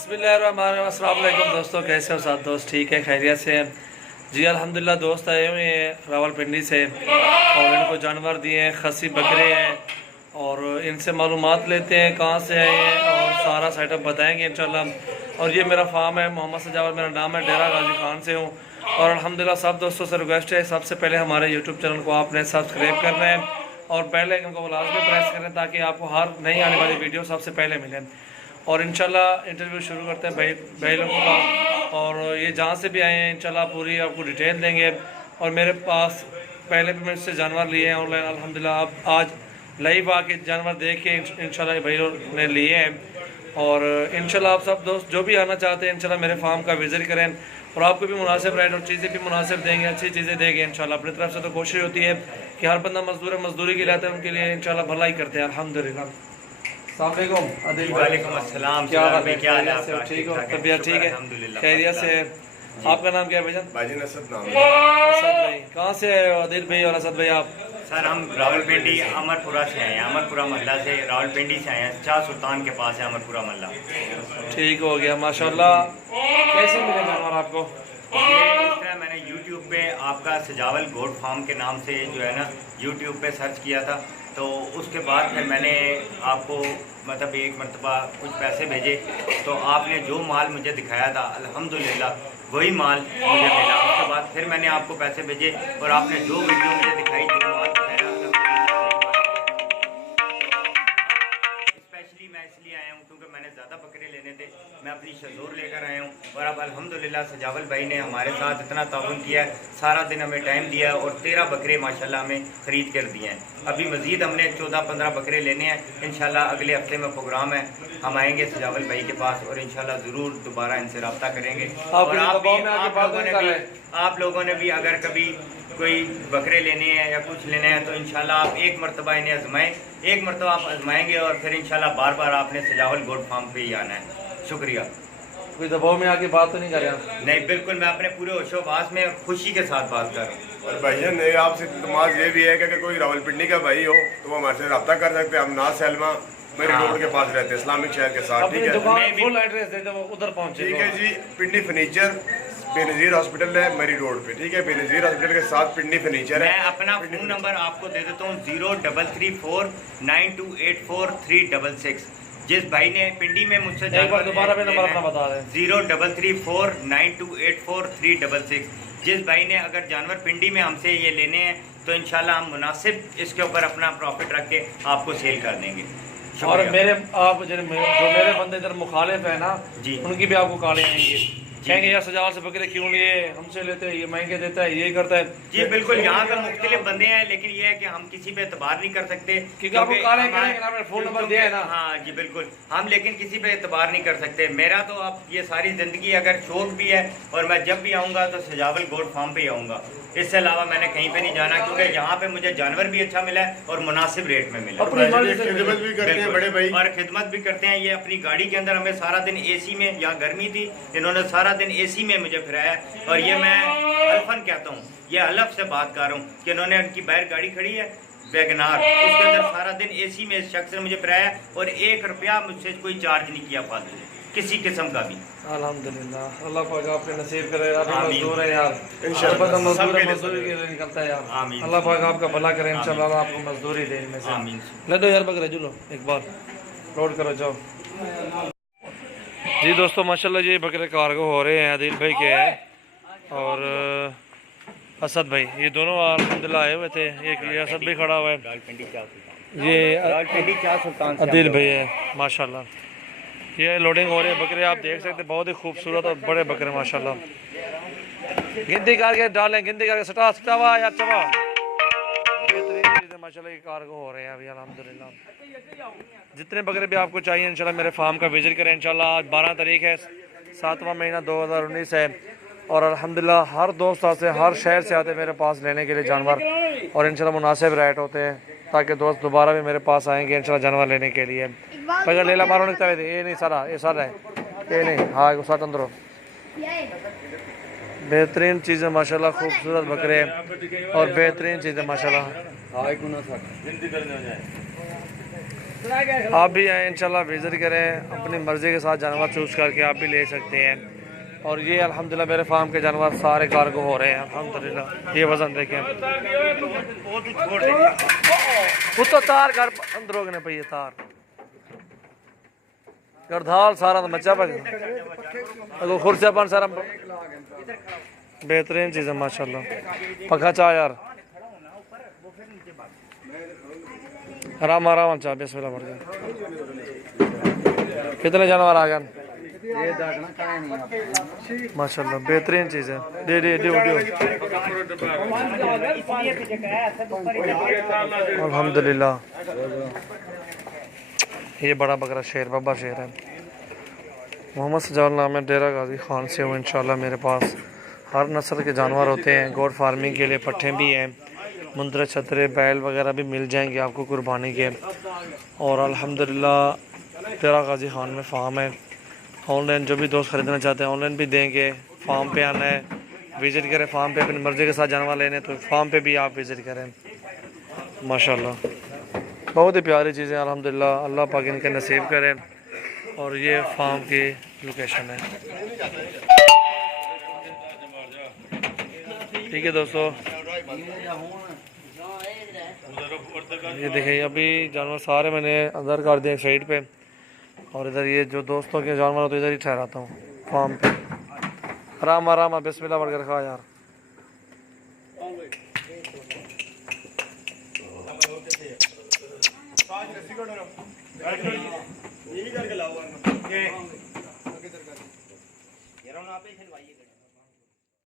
बिस्मिल्लाहिर्रहमानिर्रहीम। अस्सलाम वालेकुम दोस्तों, कैसे हो साथ दोस्त? ठीक है, खैरियत से हैं जी? अल्हम्दुलिल्लाह। दोस्त आए हुए हैं रावलपिंडी से और इनको जानवर दिए हैं, खसी बकरे हैं और इनसे मालूमात लेते हैं कहाँ से आए हैं और सारा सेटअप बताएंगे इंशाल्लाह। और ये मेरा फार्म है, मोहम्मद सजावत मेरा नाम है, डेरा गाजी खान से हूँ। और अल्हम्दुलिल्लाह सब दोस्तों से रिक्वेस्ट है, सबसे पहले हमारे यूट्यूब चैनल को आपने सब्सक्राइब करना है और बेल आइकन को लाजमी प्रेस करें ताकि आपको हर नई आने वाली वीडियो सबसे पहले मिले। और इंशाल्लाह इंटरव्यू शुरू करते हैं भाई लोगों का। और ये जहाँ से भी आए हैं इंशाल्लाह पूरी आपको डिटेल देंगे। और मेरे पास पहले भी मैं इससे जानवर लिए हैं ऑनलाइन, अल्हम्दुलिल्लाह। अब आज लाइव आके जानवर देख के इंशाल्लाह भाई ने लिए हैं। और इंशाल्लाह आप सब दोस्त जो भी आना चाहते हैं इंशाल्लाह मेरे फार्म का विज़िट करें और आपको भी मुनासिब रेट और चीज़ें भी मुनासिब देंगे, अच्छी चीज़ें देंगे इंशाल्लाह। अपनी तरफ से तो कोशिश होती है कि हर बंदा मजदूरी की लाता है, उनके लिए इंशाल्लाह भलाई करते हैं अल्हम्दुलिल्लाह। वालेकुम अस्सलाम। क्या हाल है? क्या हाल है आपका? ठीक हो? तबीयत ठीक है? खैरियत से है? आपका नाम क्या है भाईजान? भाईजान असद नाम है। असद भाई। कहाँ से आए हो आदिल भाई और असद भाई आप? सर हम रावलपिंडी अमरपुरा से आए हैं, अमरपुरा मोहल्ला से रावलपिंडी से आए हैं। शाह सुल्तान के पास है अमरपुरा मोहल्ला। ठीक हो गया माशाल्लाह। कैसे मिले जानवर आपको? ये इस तरह मैंने YouTube पे आपका सजावल गोट फार्म के नाम से जो है ना YouTube पे सर्च किया था, तो उसके बाद फिर मैंने आपको मतलब एक मरतबा कुछ पैसे भेजे, तो आपने जो माल मुझे दिखाया था अल्हम्दुलिल्लाह वही माल मुझे मिला। उसके बाद फिर मैंने आपको पैसे भेजे और आपने जो वीडियो मुझे दिखाई, जो माल दिखाया, स्पेशली मैं इसलिए आया हूँ क्योंकि मैंने ज़्यादा बकरे लेने थे, मैं अपनी शजूर लेकर आया हूँ। और अब अल्हम्दुलिल्लाह सजावल भाई ने हमारे साथ इतना ताउन किया है, सारा दिन हमें टाइम दिया और 13 बकरे माशाल्लाह हमें ख़रीद कर दिए हैं। अभी मज़ीद हमने 14-15 बकरे लेने हैं इंशाल्लाह। अगले हफ्ते में प्रोग्राम है, हम आएंगे सजावल भाई के पास और इंशाल्लाह ज़रूर दोबारा इनसे रब्ता करेंगे। और आप लोगों ने भी अगर कभी कोई बकरे लेने हैं या कुछ लेने हैं तो इंशाल्लाह आप एक मरतबा इन्हें आजमाएं, एक मरतबा आप आजमाएंगे और फिर इंशाल्लाह बार बार आपने सजावल गोट फार्म पे ही आना है। शुक्रिया। कोई दबाव में आके बात तो नहीं कर रहा? नहीं, बिल्कुल, मैं अपने पूरे होशोबाज में खुशी के साथ बात कर रहा हूँ। और भाईजान आपसे तमाज ये भी है कि अगर कोई रावलपिंडी का भाई हो तो वो हमारे से रब्ता कर सकते हैं। हम नाज सैलमा मेरी रोड के पास रहते हैं, इस्लामिक शहर के साथ। ठीक है, फुल एड्रेस दे दो, उधर पहुंचे। ठीक है जी। पिंडी फर्नीचर बेनज़ीर हॉस्पिटल है मेरी रोड पे। ठीक है, बेनज़ीर हॉस्पिटल के साथ पिंडी फर्नीचर है। मैं अपना फ़ोन नंबर आपको दे देता हूँ 0334928436। जिस भाई ने पिंडी में मुझसे दोबारा भी नंबर अपना बता दें। 0334928436। जिस भाई ने अगर जानवर पिंडी में हमसे ये लेने हैं तो इंशाल्लाह हम मुनासिब इसके ऊपर अपना प्रॉफिट रख के आपको सेल कर देंगे। और मेरे आप जो मेरे बंदे इधर मुखालिफ है ना जी, उनकी भी आपको गालियाँ आएंगी, कहेंगे यार सजावल से बकरे क्यों लिए, हमसे लेते हैं, ये महंगे देता है, ये करता है। जी बिल्कुल, यहाँ पे मुख्तलिफ बंदे हैं, लेकिन ये है कि हम किसी पे एतबार नहीं कर सकते क्योंकि आपको फोन नंबर दिया है ना। हाँ जी बिल्कुल, हम लेकिन किसी पे एतबार नहीं कर सकते। मेरा तो अब ये सारी ज़िंदगी अगर शौक भी है और मैं जब भी आऊँगा तो सजावल गोट फार्म पे ही आऊँगा, इससे अलावा मैंने कहीं पे नहीं जाना, क्योंकि यहाँ पे मुझे जानवर भी अच्छा मिला है और मुनासिब रेट में मिला। खिदमत भी करते हैं बड़े भाई, और खिदमत भी करते हैं। ये अपनी गाड़ी के अंदर हमें सारा दिन AC में, यहाँ गर्मी थी, इन्होंने सारा दिन AC में मुझे फिराया। और ये मैं अल्फन कहता हूँ, ये अलफ से बात कर रहा हूँ कि इन्होंने उनकी बाहर गाड़ी खड़ी है वैगनार, उसके अंदर सारा दिन AC में इस शख्स ने मुझे फिराया और 1 रुपया मुझसे कोई चार्ज नहीं किया फालतू किसी किस्म का भी। अल्हम्दुलिल्लाह, अल्लाह पाक आपके नसीब करे। आप मजदूर है यार, इंशाल्लाह मजदूरी के लिए निकलता है यार। अल्लाह पाक आपका भला करे इंशाल्लाह, आपको मजदूरी दे इनमें से। ले दो यार बकरे, जुलो एक बार लोड करो, जाओ जी। दोस्तों माशाल्लाह ये बकरे कार्गो हो रहे हैं, आदिल भाई के हैं और असद भाई, ये दोनों अल्हम्दुलिल्लाह आए हुए थे। ये असद भी खड़ा हुआ है, ये आदिल भाई है माशाल्लाह। ये लोडिंग हो रही है बकरे, आप देख सकते हैं, बहुत ही खूबसूरत और बड़े बकरे माशाल्लाह। गिनती करके डालें, गिनती करके सटा हुआ यार चबा, बेहतरीन चीज़ें माशाल्लाह ये कार्गो हो रहे हैं अभी अल्हम्दुलिल्लाह। जितने बकरे भी आपको चाहिए इंशाल्लाह मेरे फार्म का विजिट करें। इंशाल्लाह आज 12 तारीख है, 7वां महीना 2019 है और अल्हम्दुलिल्लाह हर दोस्त से हर शहर से आते हैं मेरे पास लेने के लिए जानवर और इंशाल्लाह मुनासिब रेट होते हैं ताकि दोस्त दोबारा भी मेरे पास आएंगे इंशाल्लाह जानवर लेने के लिए। अगर लेला मारो निकता है ये नहीं सारा, ये सारा है ये नहीं, हाँ वो साथ अंदर बेहतरीन चीज़ें माशाल्लाह, खूबसूरत बकरे और बेहतरीन चीज़ें माशाल्लाह। आप भी आएँ इंशाल्लाह, विज़िट करें, अपनी मर्ज़ी के साथ जानवर चूज़ करके आप भी ले सकते हैं। और ये अल्हम्दुलिल्लाह मेरे फार्म के जानवर सारे कार्गो हो रहे हैं अल्हम्दुलिल्लाह। ये वज़न देखें, वो तो तार घर अंदर हो गए पे तार गरधाल सारा तो मचा पा अगो खुर्सियापन सारा बेहतरीन चीज़ है माशाल्लाह। पखा चाह यार आराम आराम चाह बिस्मिल्लाह पड़ गया। कितने जानवर आ गए माशाल्लाह, बेहतरीन चीज़ है। दे दे दे अल्हम्दुलिल्लाह। ये बड़ा बकरा शेर बाबा शेर है। मोहम्मद सजाल नाम है, डेरा गाजी खान से हूँ। इंशाल्लाह मेरे पास हर नस्ल के जानवर होते हैं। गोट फार्मिंग के लिए पट्ठे भी हैं, मुंदरे छतरे बैल वगैरह भी मिल जाएंगे आपको कुर्बानी के। और अल्हम्दुलिल्लाह डेरा गाजी खान में फार्म है। ऑनलाइन जो भी दोस्त ख़रीदना चाहते हैं ऑनलाइन भी देंगे। फार्म पे आना है, विज़िट करें फार्म पे, अपनी मर्ज़ी के साथ जानवर लेने तो फार्म पे भी आप विज़िट करें। माशाल्लाह बहुत ही प्यारी चीज़ें अल्हम्दुलिल्लाह, अल्लाह पाक इनके नसीब करें। और ये फार्म की लोकेशन है। ठीक है दोस्तों, ये देखिए अभी जानवर सारे मैंने अंदर कर दिए साइड पे। और इधर ये जो दोस्तों के जानवर होते इधर ही ठहराता हूँ फार्म पे। आराम आराम बिस्मिल्लाह पढ़ कर खा यार। ये